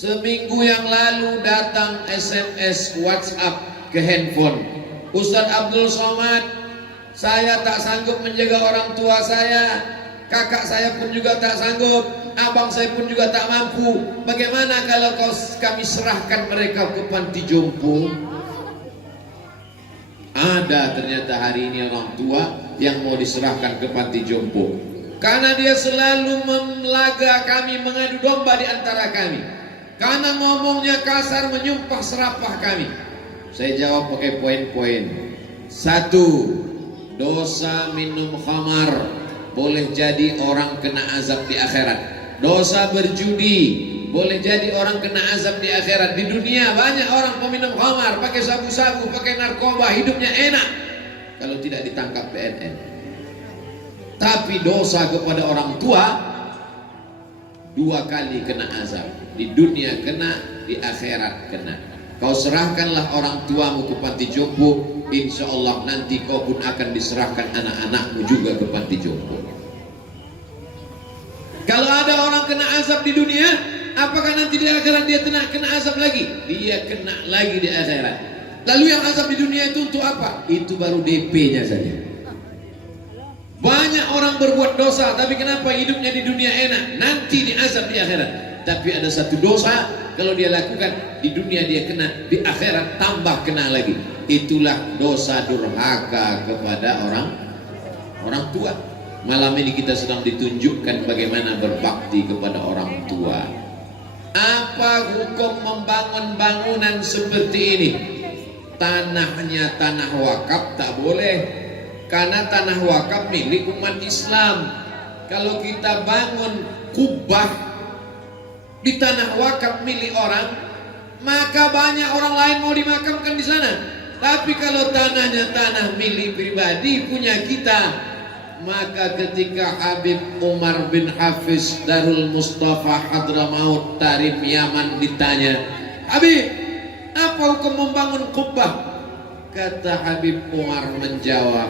Seminggu yang lalu datang SMS WhatsApp ke handphone. Ustadz Abdul Somad, saya tak sanggup menjaga orang tua saya, kakak saya pun juga tak sanggup, abang saya pun juga tak mampu. Bagaimana kalau kami serahkan mereka ke panti jompo? Ada ternyata hari ini orang tua yang mau diserahkan ke panti jompo karena dia selalu melaga kami, mengadu domba di antara kami, karena ngomongnya kasar, menyumpah serapah kami. Saya jawab pakai poin-poin. 1. Dosa minum khamar boleh jadi orang kena azab di akhirat. Dosa berjudi boleh jadi orang kena azab di akhirat. Di dunia banyak orang peminum khamar, pakai sabu-sabu, pakai narkoba, hidupnya enak kalau tidak ditangkap BNN. Tapi dosa kepada orang tua 2 kali kena azab. Di dunia kena, di akhirat kena. Kau serahkanlah orang tuamu ke panti jompo, insya Allah nanti kau pun akan diserahkan anak-anakmu juga ke panti jompo. Kalau ada orang kena azab di dunia, apakah nanti di akhirat dia kena azab lagi? Dia kena lagi di akhirat. Lalu yang azab di dunia itu untuk apa? Itu baru DP-nya saja. Banyak orang berbuat dosa, tapi kenapa hidupnya di dunia enak? Nanti diazab di akhirat. Tapi ada satu dosa, kalau dia lakukan di dunia dia kena, di akhirat tambah kena lagi. Itulah dosa durhaka kepada orang tua. Malam ini kita sedang ditunjukkan bagaimana berbakti kepada orang tua. Apa hukum membangun bangunan seperti ini? Tanahnya tanah wakaf tak boleh, karena tanah wakaf milik umat Islam. Kalau kita bangun kubah di tanah wakaf milik orang, maka banyak orang lain mau dimakamkan di sana. Tapi kalau tanahnya tanah milik pribadi punya kita, maka ketika Habib Umar bin Hafiz Darul Mustafa Hadramaut Tarim Yaman ditanya, Habib, apa hukum membangun kubah? Kata Habib Umar menjawab,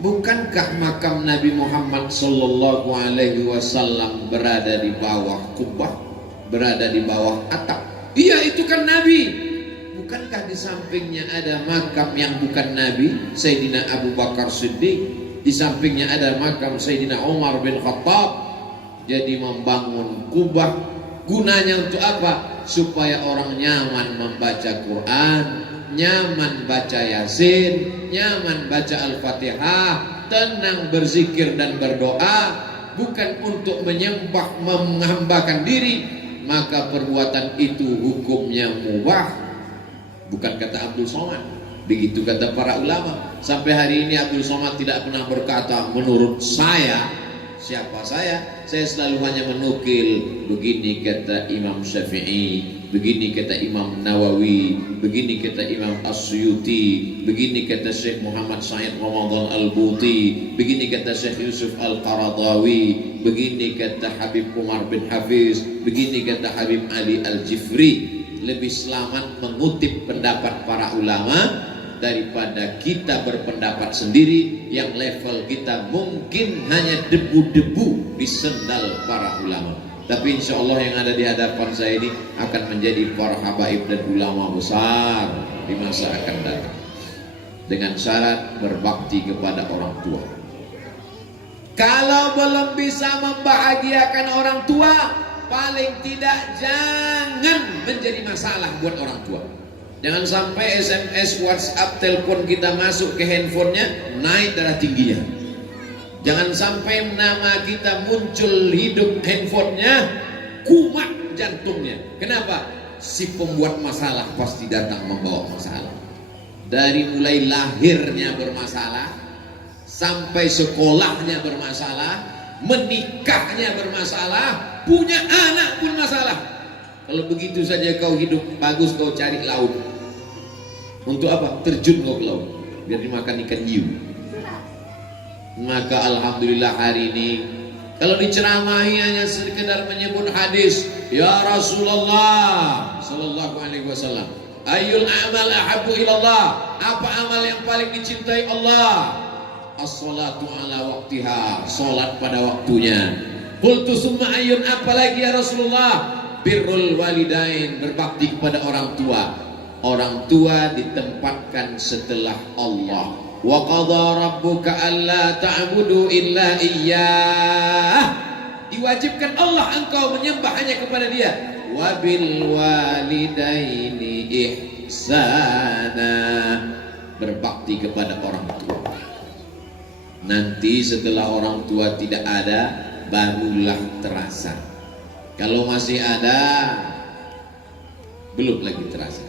bukankah makam Nabi Muhammad sallallahu alaihi wasallam berada di bawah kubah, berada di bawah atap? Iya, itu kan Nabi. Bukankah di sampingnya ada makam yang bukan Nabi, Sayyidina Abu Bakar Siddiq? Di sampingnya ada makam Sayyidina Umar bin Khattab. Jadi membangun kubah gunanya untuk apa? Supaya orang nyaman membaca Quran, nyaman baca Yasin, nyaman baca Al-Fatihah, tenang berzikir dan berdoa, bukan untuk menyembah, menghambakan diri. Maka perbuatan itu hukumnya mubah. Bukan kata Abdul Somad, begitu kata para ulama. Sampai hari ini Abdul Somad tidak pernah berkata menurut saya. Siapa saya? Saya selalu hanya menukil. Begini kata Imam Syafi'i, begini kata Imam Nawawi, begini kata Imam As-Suyuti, begini kata Syekh Muhammad Said Ramadan Al-Buti, begini kata Syekh Yusuf Al-Qaradawi, begini kata Habib Umar bin Hafiz, begini kata Habib Ali Al-Jifri. Lebih selamat mengutip pendapat para ulama daripada kita berpendapat sendiri yang level kita mungkin hanya debu-debu di sendal para ulama. Tapi insya Allah yang ada di hadapan saya ini akan menjadi para habaib dan ulama besar di masa akan datang, dengan syarat berbakti kepada orang tua. Kalau belum bisa membahagiakan orang tua, paling tidak jangan menjadi masalah buat orang tua. Jangan sampai SMS, WhatsApp, telepon kita masuk ke handphonenya naik darah tingginya. Jangan sampai nama kita muncul hidup handphonenya kumat jantungnya. Kenapa? Si pembuat masalah pasti datang membawa masalah. Dari mulai lahirnya bermasalah, sampai sekolahnya bermasalah, menikahnya bermasalah, punya anak pun masalah. Kalau begitu saja kau hidup bagus, kau cari laut. Untuk apa? Terjun kau ke laut biar dimakan ikan hiu. Maka alhamdulillah hari ini kalau diceramahi hanya sekedar menyebut hadis, ya Rasulullah sallallahu alaihi wasallam, ayyul a'mal ahabbu ilallah, apa amal yang paling dicintai Allah? As-salatu ala waqtiha, salat pada waktunya. Qultu summa ayyun, apa lagi ya Rasulullah? birrul walidain, berbakti kepada orang tua. Orang tua ditempatkan setelah Allah. Wa qadha rabbuka alla ta'budu illa iyyah. Diwajibkan Allah engkau menyembah hanya kepada Dia. Wa bil walidaini ihsana, berbakti kepada orang tua. Nanti setelah orang tua tidak ada, barulah terasa. Kalau masih ada, belum lagi terasa.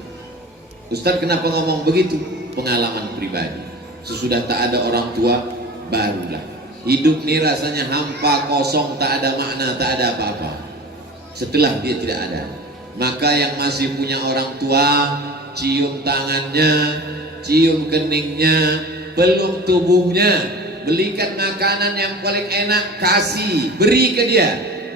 Ustaz kenapa ngomong begitu? Pengalaman pribadi. Sesudah tak ada orang tua, barulah. Hidup ini rasanya hampa, kosong, tak ada makna, tak ada apa-apa. Setelah dia tidak ada, maka yang masih punya orang tua, cium tangannya, cium keningnya, peluk tubuhnya, belikan makanan yang paling enak, kasih, beri ke dia.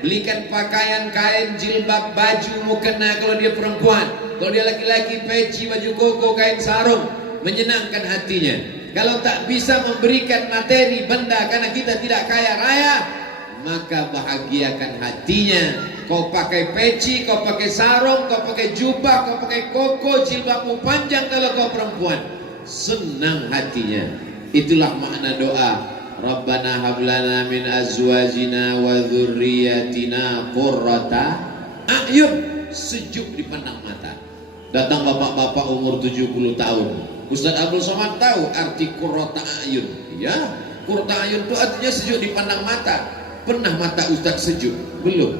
Belikan pakaian, kain, jilbab, baju, mukena kalau dia perempuan. Kalau dia laki-laki, peci, baju koko, kain sarung, menyenangkan hatinya. Kalau tak bisa memberikan materi, benda, karena kita tidak kaya raya, maka bahagiakan hatinya. Kau pakai peci, kau pakai sarung, kau pakai jubah, kau pakai koko, jilbabmu panjang kalau kau perempuan, senang hatinya. Itulah makna doa. Rabbana hablana min azwajina wa dzurriyyatina qurrata a'yun, sejuk dipandang mata. Datang bapak-bapak umur 70 tahun. Ustaz Abdul Somad tahu arti qurrata a'yun? Ya, qurrata a'yun itu artinya sejuk dipandang mata. Pernah mata Ustaz sejuk? Belum.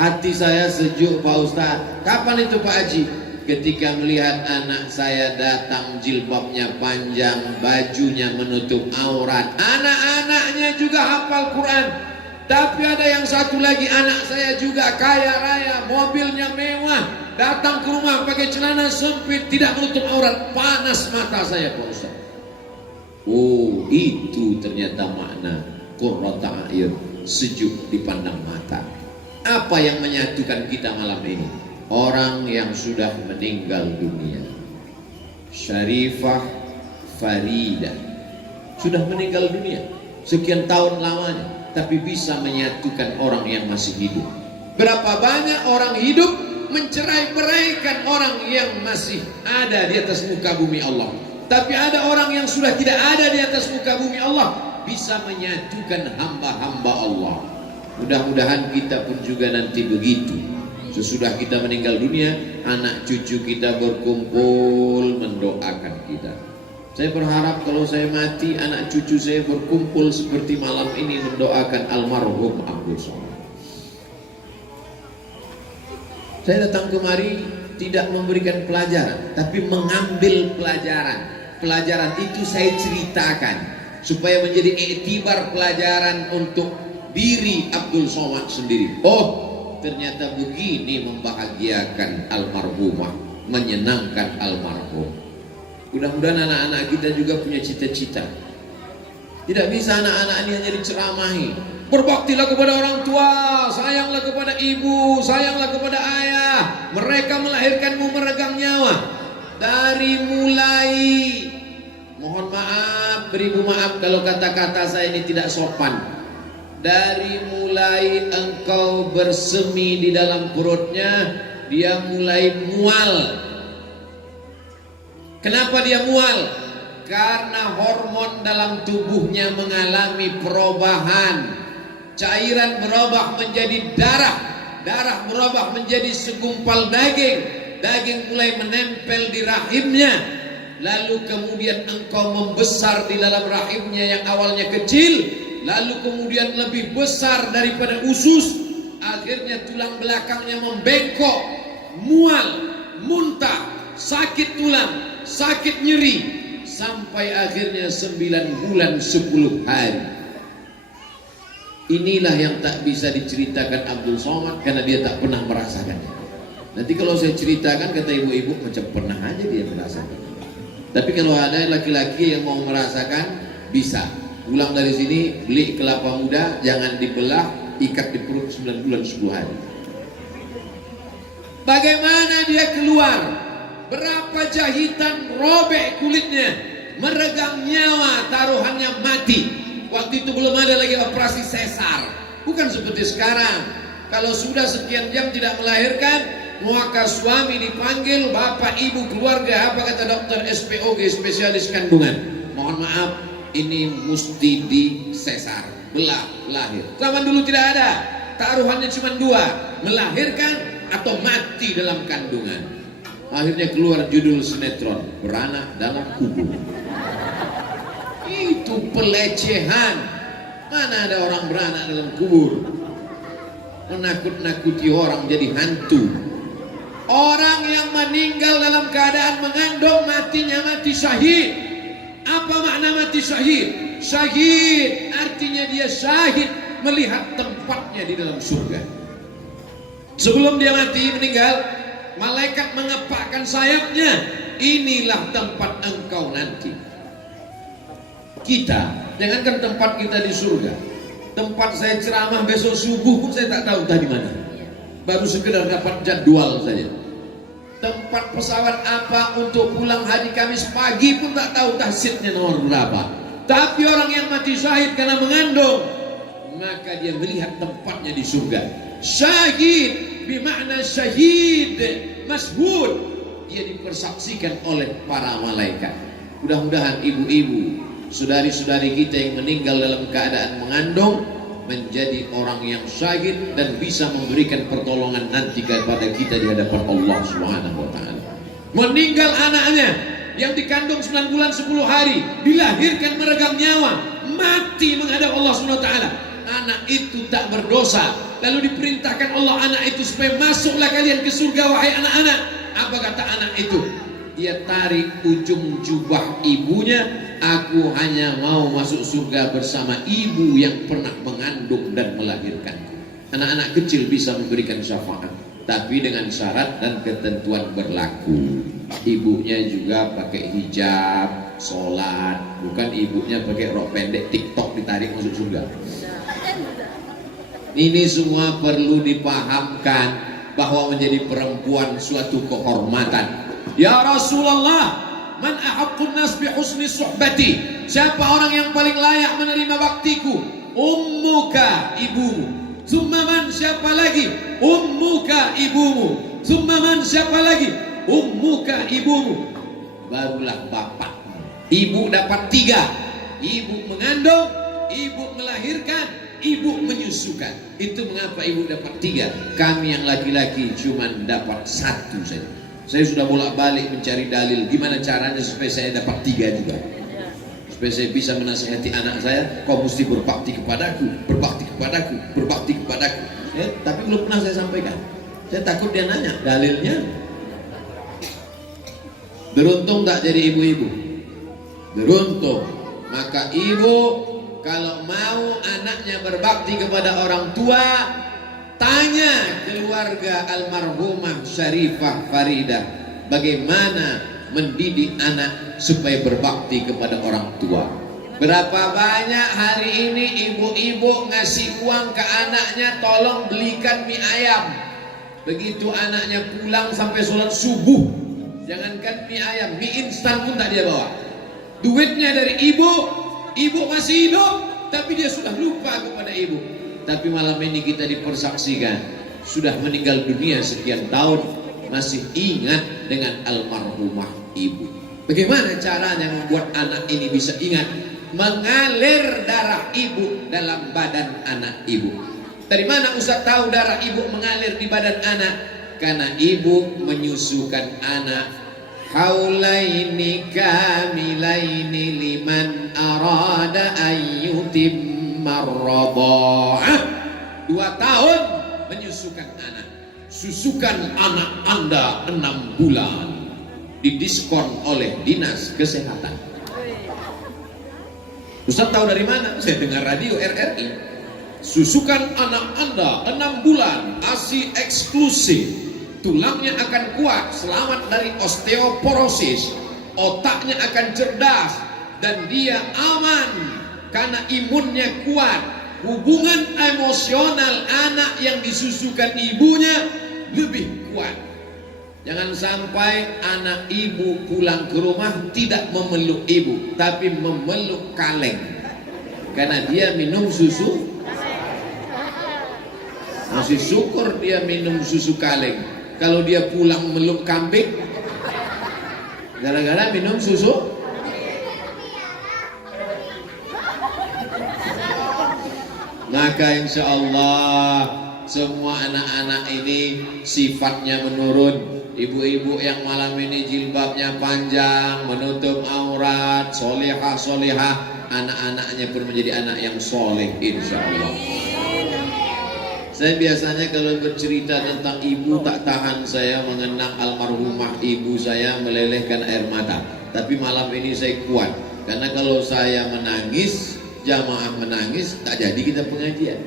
Hati saya sejuk Pak Ustaz. Kapan itu Pak Haji? Ketika melihat anak saya datang jilbabnya panjang, bajunya menutup aurat. Anak-anaknya juga hafal Quran. Tapi ada yang satu lagi, anak saya juga kaya raya, mobilnya mewah, datang ke rumah pakai celana sempit, tidak menutup aurat. Panas mata saya Pak Ustaz. Oh, itu ternyata makna qurrata a'yun, sejuk dipandang mata. Apa yang menyatukan kita malam ini? Orang yang sudah meninggal dunia. Syarifah Farida sudah meninggal dunia sekian tahun lamanya, tapi bisa menyatukan orang yang masih hidup. Berapa banyak orang hidup mencerai-beraikan orang yang masih ada di atas muka bumi Allah. Tapi ada orang yang sudah tidak ada di atas muka bumi Allah, bisa menyatukan hamba-hamba Allah. Mudah-mudahan kita pun juga nanti begitu. Sesudah kita meninggal dunia, anak cucu kita berkumpul mendoakan kita. Saya berharap kalau saya mati, anak cucu saya berkumpul seperti malam ini mendoakan almarhum Abdul Somad. Saya datang kemari tidak memberikan pelajaran, tapi mengambil pelajaran. Pelajaran itu saya ceritakan supaya menjadi iktibar pelajaran untuk diri Abdul Somad sendiri. Oh, ternyata begini membahagiakan almarhumah, menyenangkan almarhum. Mudah-mudahan anak-anak kita juga punya cita-cita. Tidak bisa anak-anak ini hanya diceramahi. Berbaktilah kepada orang tua, sayanglah kepada ibu, sayanglah kepada ayah. Mereka melahirkanmu meregang nyawa. Dari mulai, mohon maaf, beribu maaf kalau kata-kata saya ini tidak sopan. Dari mulai engkau bersemi di dalam perutnya, dia mulai mual. Kenapa dia mual? Karena hormon dalam tubuhnya mengalami perubahan. Cairan berubah menjadi darah, darah berubah menjadi segumpal daging, daging mulai menempel di rahimnya. Lalu kemudian engkau membesar di dalam rahimnya yang awalnya kecil, lalu kemudian lebih besar daripada usus. Akhirnya tulang belakangnya membengkok, mual, muntah, sakit tulang, sakit nyeri, sampai akhirnya 9 bulan 10 hari. Inilah yang tak bisa diceritakan Abdul Somad karena dia tak pernah merasakannya. Nanti kalau saya ceritakan, kata ibu-ibu, macam pernah aja dia merasakan. Tapi kalau ada laki-laki yang mau merasakan, bisa. Pulang dari sini, beli kelapa muda, jangan dibelah, ikat di perut 9 bulan 10 hari. Bagaimana dia keluar? Berapa jahitan, robek kulitnya, meregang nyawa, taruhannya mati. Waktu itu belum ada lagi operasi sesar, bukan seperti sekarang. Kalau sudah sekian jam tidak melahirkan, maka suami dipanggil, bapak, ibu, keluarga. Apa kata dokter SPOG, spesialis kandungan? Mohon maaf, ini mesti disesar, belah lahir. Zaman dulu tidak ada, taruhannya cuma dua, melahirkan atau mati dalam kandungan. Akhirnya keluar judul sinetron, beranak dalam kubur. Itu pelecehan. Mana ada orang beranak dalam kubur? Menakut-nakuti orang jadi hantu. Orang yang meninggal dalam keadaan mengandung, matinya mati syahid. Apa makna mati syahid? Syahid artinya dia syahid melihat tempatnya di dalam surga. Sebelum dia mati meninggal, malaikat mengepakkan sayapnya. Inilah tempat engkau nanti. Kita, jangankan tempat kita di surga, tempat saya ceramah besok subuh pun saya tak tahu tadi mana. Baru sekedar dapat jadwal saja. Tempat pesawat apa untuk pulang hari Kamis pagi pun tak tahu tahsidnya nomor berapa. Tapi orang yang mati syahid karena mengandung, maka dia melihat tempatnya di surga. Syahid bermakna syahid, mashhud. Dia dipersaksikan oleh para malaikat. Mudah-mudahan ibu-ibu, saudari-saudari kita yang meninggal dalam keadaan mengandung menjadi orang yang syahid dan bisa memberikan pertolongan nanti kepada kita di hadapan Allah Subhanahu wa taala. Meninggal anaknya yang dikandung 9 bulan 10 hari, dilahirkan meregang nyawa, mati menghadap Allah Subhanahu wa taala. Anak itu tak berdosa. Lalu diperintahkan Allah anak itu supaya masuklah kalian ke surga wahai anak-anak. Apa kata anak itu? Dia tarik ujung jubah ibunya. Aku hanya mau masuk surga bersama ibu yang pernah mengandung dan melahirkanku. Anak-anak kecil bisa memberikan syafaat, tapi dengan syarat dan ketentuan berlaku. Ibunya juga pakai hijab, sholat, bukan ibunya pakai rok pendek TikTok ditarik masuk surga. Ini semua perlu dipahamkan bahwa menjadi perempuan suatu kehormatan. Ya Rasulullah, man ahaqqun nas bi husni suhbati? Siapa orang yang paling layak menerima baktiku? Ummuka, ibumu. Summa man, siapa lagi? Ummuka, ibumu. Summa man, siapa lagi? Ummuka, ibumu. Barulah bapak. Ibu dapat 3. Ibu mengandung, ibu melahirkan, ibu menyusukan. Itu mengapa ibu dapat 3. Kami yang laki-laki cuma dapat 1 saja. Saya sudah bolak-balik mencari dalil gimana caranya supaya saya dapat 3 juga, supaya saya bisa menasihati anak saya, kau mesti berbakti kepadaku, berbakti kepadaku, berbakti kepadaku. Tapi belum pernah saya sampaikan. Saya takut dia nanya dalilnya. Beruntung tak jadi ibu-ibu. Beruntung. Maka ibu kalau mau anaknya berbakti kepada orang tua, tanya keluarga almarhumah Syarifah Faridah bagaimana mendidik anak supaya berbakti kepada orang tua. Berapa banyak hari ini ibu-ibu ngasih uang ke anaknya, tolong belikan mie ayam. Begitu anaknya pulang sampai sholat subuh, jangankan mie ayam, mie instan pun tak dia bawa. Duitnya dari ibu, ibu masih hidup, tapi dia sudah lupa kepada ibu. Tapi malam ini kita dipersaksikan sudah meninggal dunia sekian tahun, masih ingat dengan almarhumah ibu. Bagaimana caranya membuat anak ini bisa ingat? Mengalir darah ibu dalam badan anak ibu. Dari mana Ustaz tahu darah ibu mengalir di badan anak? Karena ibu menyusukan anak. Haulaini kamilaini liman arada ayyutim marradha'ah. 2 tahun menyusukan anak. Susukan anak Anda 6 bulan. Didiskon oleh Dinas Kesehatan. Ustaz tahu dari mana? Saya dengar radio RRI. Susukan anak Anda 6 bulan, ASI eksklusif. Tulangnya akan kuat, selamat dari osteoporosis. Otaknya akan cerdas dan dia aman karena imunnya kuat. Hubungan emosional anak yang disusukan ibunya lebih kuat. Jangan sampai anak ibu pulang ke rumah tidak memeluk ibu, tapi memeluk kaleng, karena dia minum susu. Masih syukur dia minum susu kaleng. Kalau dia pulang meluk kambing, gara-gara minum susu. Maka insya Allah semua anak-anak ini sifatnya menurun. Ibu-ibu yang malam ini jilbabnya panjang, menutup aurat, solehah solehah, anak-anaknya pun menjadi anak yang soleh insya Allah. Saya biasanya kalau bercerita tentang ibu tak tahan saya mengenang almarhumah ibu saya melelehkan air mata. Tapi malam ini saya kuat karena kalau saya menangis, jamaah menangis, tak jadi kita pengajian.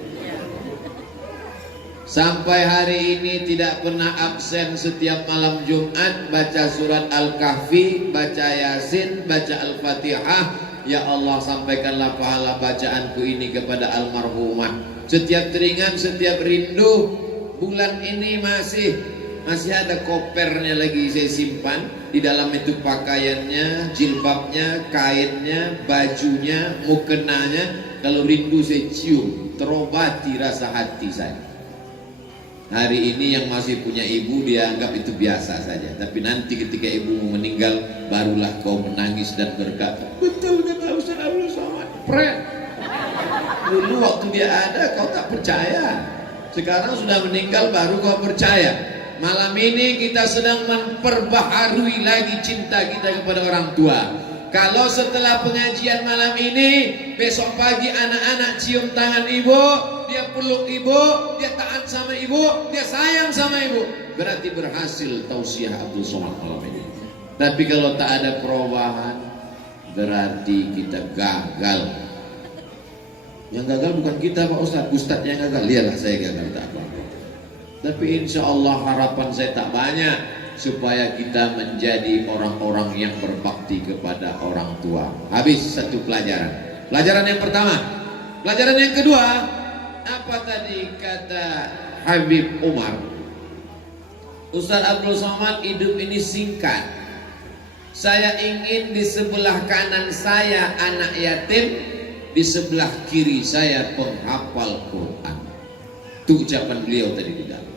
Sampai hari ini tidak pernah absen setiap malam Jumat baca surat Al-Kahfi, baca Yasin, baca Al-Fatihah. Ya Allah, sampaikanlah pahala bacaanku ini kepada almarhumah. Setiap teringat, setiap rindu. Bulan ini masih ada kopernya lagi saya simpan. Di dalam itu pakaiannya, jilbabnya, kainnya, bajunya, mukenanya. Kalau rindu saya cium, terobati rasa hati saya. Hari ini yang masih punya ibu dia anggap itu biasa saja. Tapi nanti ketika ibumu meninggal, barulah kau menangis dan berkata, betul kata Ustaz Abdul Somad. Pret. Dulu waktu dia ada kau tak percaya. Sekarang sudah meninggal baru kau percaya. Malam ini kita sedang memperbaharui lagi cinta kita kepada orang tua. Kalau setelah pengajian malam ini, besok pagi anak-anak cium tangan ibu, dia peluk ibu, dia taat sama ibu, dia sayang sama ibu, berarti berhasil tausiah Abdul Somad malam ini. Tapi kalau tak ada perubahan, berarti kita gagal. Yang gagal bukan kita Pak Ustadz, Ustadz yang gagal. Lihatlah saya gagal tak apa-apa. Tapi insya Allah harapan saya tak banyak, supaya kita menjadi orang-orang yang berbakti kepada orang tua. Habis satu pelajaran. Pelajaran yang pertama. Pelajaran yang kedua, apa tadi kata Habib Umar? Ustaz Abdul Somad, hidup ini singkat. Saya ingin di sebelah kanan saya anak yatim, di sebelah kiri saya penghafal Quran. Itu ucapan beliau tadi di dalam.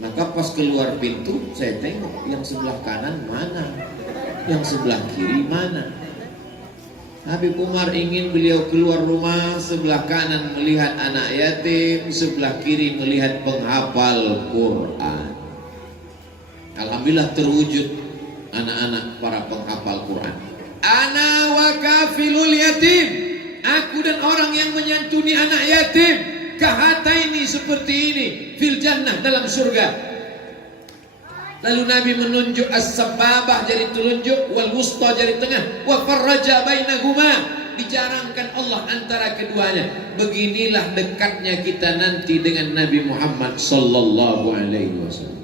Maka pas keluar pintu saya tengok yang sebelah kanan mana, yang sebelah kiri mana. Habib Umar ingin beliau keluar rumah, sebelah kanan melihat anak yatim, sebelah kiri melihat penghafal Quran. Alhamdulillah terwujud anak-anak para penghafal Quran. Ana wa kafilul yatim, aku dan orang yang menyantuni anak yatim, kahataini seperti ini fil jannah dalam surga. Lalu Nabi menunjuk as-sababah jari telunjuk, wal wusta jari tengah, wa farraja bainahuma, dijarangkan Allah antara keduanya. Beginilah dekatnya kita nanti dengan Nabi Muhammad sallallahu alaihi wasallam.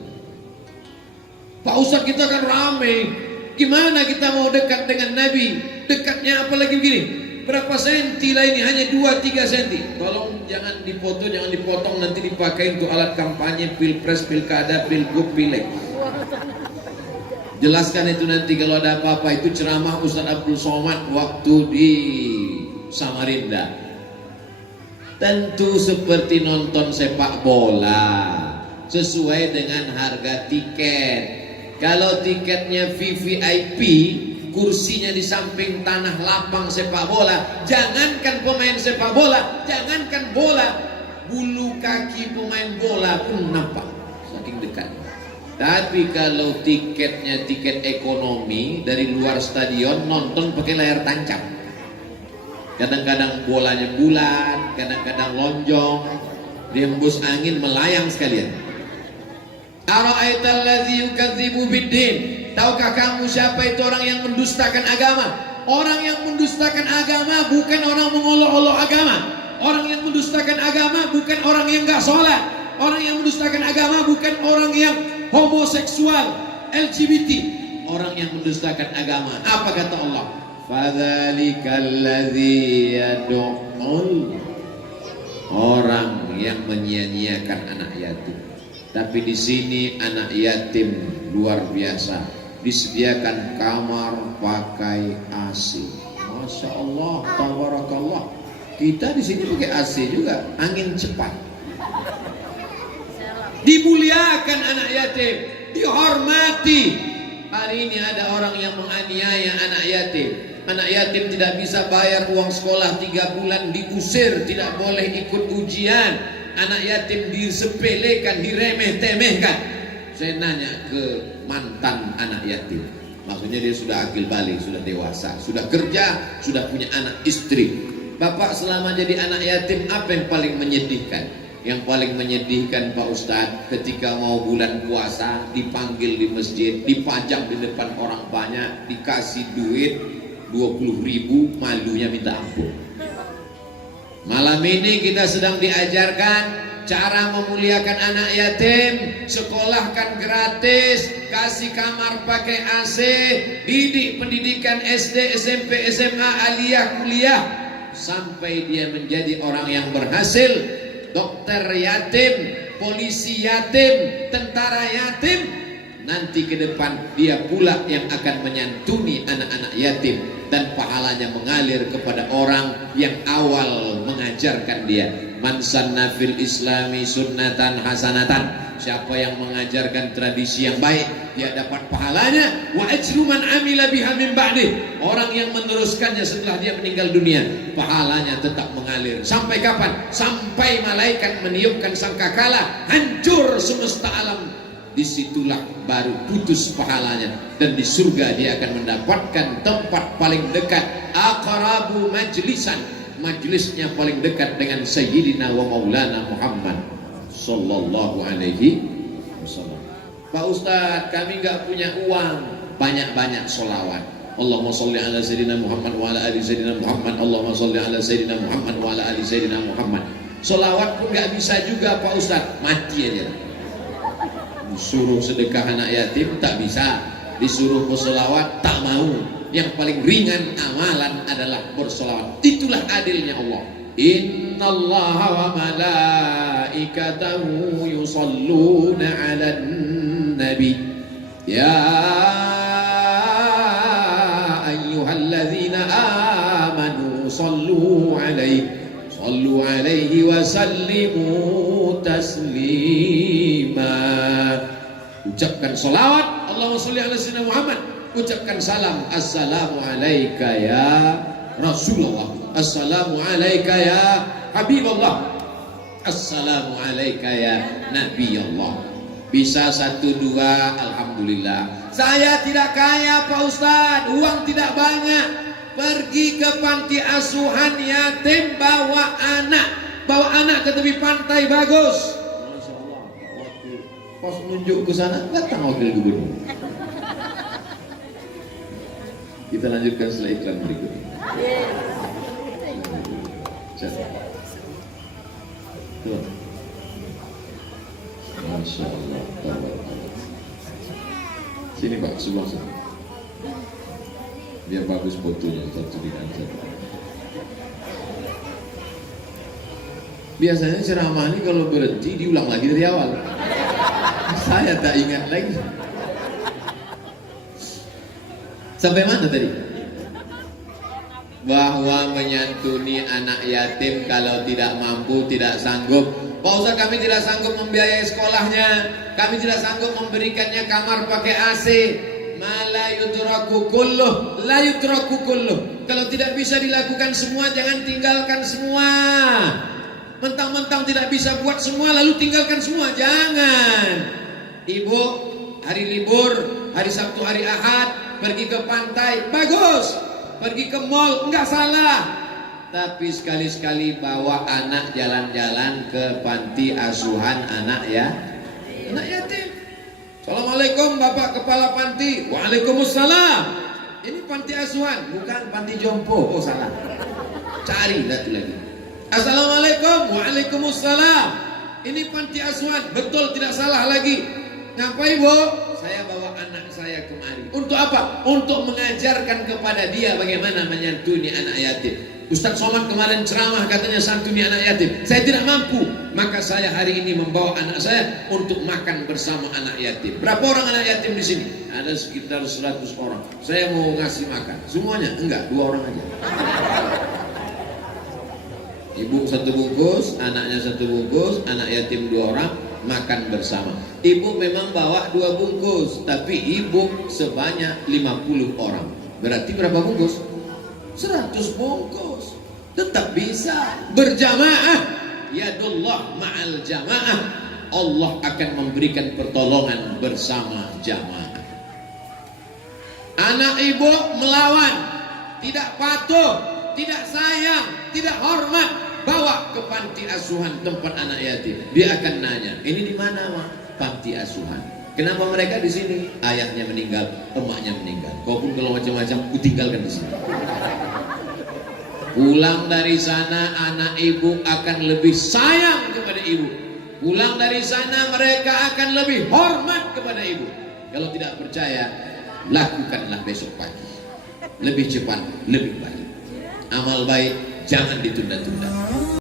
Pak Ustaz, kita kan ramai, gimana kita mau dekat dengan Nabi? Dekatnya apalagi begini, berapa senti lah ini? Hanya 2-3 senti. Tolong jangan dipoto, jangan dipotong, nanti dipakai untuk alat kampanye pilpres, pilkada, pilgub, pileg. Jelaskan itu nanti kalau ada apa-apa. Itu ceramah Ustaz Abdul Somad waktu di Samarinda. Tentu seperti nonton sepak bola, sesuai dengan harga tiket. Kalau tiketnya VVIP, kursinya di samping tanah lapang sepak bola, jangankan pemain sepak bola, jangankan bola, bulu kaki pemain bola pun nampak saking dekat. Tapi kalau tiketnya tiket ekonomi dari luar stadion, nonton pakai layar tancap. Kadang-kadang bolanya bulat, kadang-kadang lonjong, dihembus angin melayang sekalian. Ara'aital ladzi yukadzibu biddin, tahukah kamu siapa itu orang yang mendustakan agama? Orang yang mendustakan agama bukan orang mengolok-olok agama. Orang yang mendustakan agama bukan orang yang enggak sholat. Orang yang mendustakan agama bukan orang yang homoseksual, LGBT. Orang yang mendustakan agama, apa kata Allah? Fadzalikal ladzi yad'ul, orang yang menyia-nyiakan anak yatim. Tapi di sini anak yatim luar biasa, disediakan kamar pakai AC. Masya Allah, tabarakallah. Kita di sini pakai AC juga, angin cepat. dimuliakan anak yatim, dihormati. Hari ini ada orang yang menganiaya anak yatim. Anak yatim tidak bisa bayar uang sekolah 3 bulan, diusir, tidak boleh ikut ujian. Anak yatim disepelekan, diremeh-temehkan. Saya nanya ke mantan anak yatim, maksudnya dia sudah akil balik, sudah dewasa, sudah kerja, sudah punya anak istri. Bapak selama jadi anak yatim apa yang paling menyedihkan? Yang paling menyedihkan Pak Ustadz, ketika mau bulan puasa dipanggil di masjid, dipajang di depan orang banyak, dikasih duit 20.000, malunya minta ampun. Malam ini kita sedang diajarkan cara memuliakan anak yatim, sekolahkan gratis, kasih kamar pakai AC, didik pendidikan SD, SMP, SMA, aliyah, kuliah, sampai dia menjadi orang yang berhasil. Dokter yatim, polisi yatim, tentara yatim, nanti ke depan dia pula yang akan menyantuni anak-anak yatim, dan pahalanya mengalir kepada orang yang awal mengajarkan dia. Man sanna fil islami sunnatan hasanatan, siapa yang mengajarkan tradisi yang baik, dia dapat pahalanya. Wa ajru man amila biha min ba'di, orang yang meneruskannya setelah dia meninggal dunia, pahalanya tetap mengalir. Sampai kapan? Sampai malaikat meniupkan sangkakala, hancur semesta alam. Disitulah baru putus pahalanya, dan di surga dia akan mendapatkan tempat paling dekat, aqrabu majlisan, majlisnya paling dekat dengan Sayyidina wa Maulana Muhammad sallallahu alaihi wasallam. Pak Ustadz, kami nggak punya uang, banyak-banyak sholawat. Allahumma sholli ala Sayyidina Muhammad wa ala ali Sayyidina Muhammad. Allahumma sholli ala Sayyidina Muhammad wa ala ali Sayyidina Muhammad. Sholawat pun nggak bisa juga Pak Ustadz, mati aja. Disuruh sedekah anak yatim tak bisa, disuruh bersolawat tak mau. Yang paling ringan amalan adalah bersolawat. Itulah adilnya Allah. Innallaha wa malaikatahu yusalluna 'alan nabi ya ayyuhalladzina amanu sallu 'alaihi wa sallimu taslima. Ucapkan salawat, Allahumma sholli ala sayyidina Muhammad. Ucapkan salam, assalamu alayka ya Rasulullah, assalamu alayka ya Habibullah, assalamu alayka ya Nabi Allah. Bisa 1, 2, alhamdulillah. Saya tidak kaya Pak Ustadz, uang tidak banyak. Pergi ke panti asuhan yatim, bawa anak ke tepi pantai, bagus. Pas nunjuk ke sana, datang wakil gubernur. Kita lanjutkan setelah iklan berikut ini. Masya Allah. Sini Pak, sebelah sini. Biar bagus fotonya satu di kanan. Biasanya ceramah ini kalau berhenti diulang lagi dari awal. Saya tak ingat lagi. Sampai mana tadi? Bahwa menyantuni anak yatim kalau tidak mampu, tidak sanggup. Pak Ustaz, kami tidak sanggup membiayai sekolahnya, kami tidak sanggup memberikannya kamar pakai AC. La yutraku kulluh, la yutraku kulluh. Kalau tidak bisa dilakukan semua, jangan tinggalkan semua. Mentang-mentang tidak bisa buat semua lalu tinggalkan semua, jangan. Ibu hari libur, hari Sabtu, hari Ahad, pergi ke pantai, bagus. Pergi ke mall, enggak salah. Tapi sekali-sekali bawa anak jalan-jalan ke panti asuhan anak yatim. Assalamualaikum Bapak Kepala Panti. Waalaikumsalam. Ini panti asuhan, bukan panti jompo. Oh salah. Cari satu lagi. Assalamualaikum. Waalaikumsalam. Ini panti asuhan, betul, tidak salah lagi. Ngapain Bu? Saya bawa anak saya kemari. Untuk apa? Untuk mengajarkan kepada dia bagaimana menyantuni anak yatim. Ustaz Somad kemarin ceramah katanya santuni anak yatim. Saya tidak mampu, maka saya hari ini membawa anak saya untuk makan bersama anak yatim. Berapa orang anak yatim di sini? Ada sekitar 100 orang. Saya mau ngasih makan. Semuanya? Enggak, 2 orang aja. Ibu 1 bungkus, anaknya 1 bungkus, anak yatim 2 orang, makan bersama. Ibu memang bawa 2 bungkus, tapi ibu sebanyak 50 orang. Berarti berapa bungkus? 100 bungkus. Tetap bisa berjamaah. Yadullah ma'al jamaah. Allah akan memberikan pertolongan bersama jamaah. Anak ibu melawan, tidak patuh, tidak sayang, tidak hormat, bawa ke panti asuhan tempat anak yatim. Dia akan nanya, ini di mana, Mak? Panti asuhan. Kenapa mereka di sini? Ayahnya meninggal, emaknya meninggal. Kau pun kalau macam-macam, ku tinggalkan di sini. Pulang dari sana, anak ibu akan lebih sayang kepada ibu. Pulang dari sana, mereka akan lebih hormat kepada ibu. Kalau tidak percaya, lakukanlah besok pagi. Lebih cepat, lebih baik. Amal baik jangan ditunda-tunda.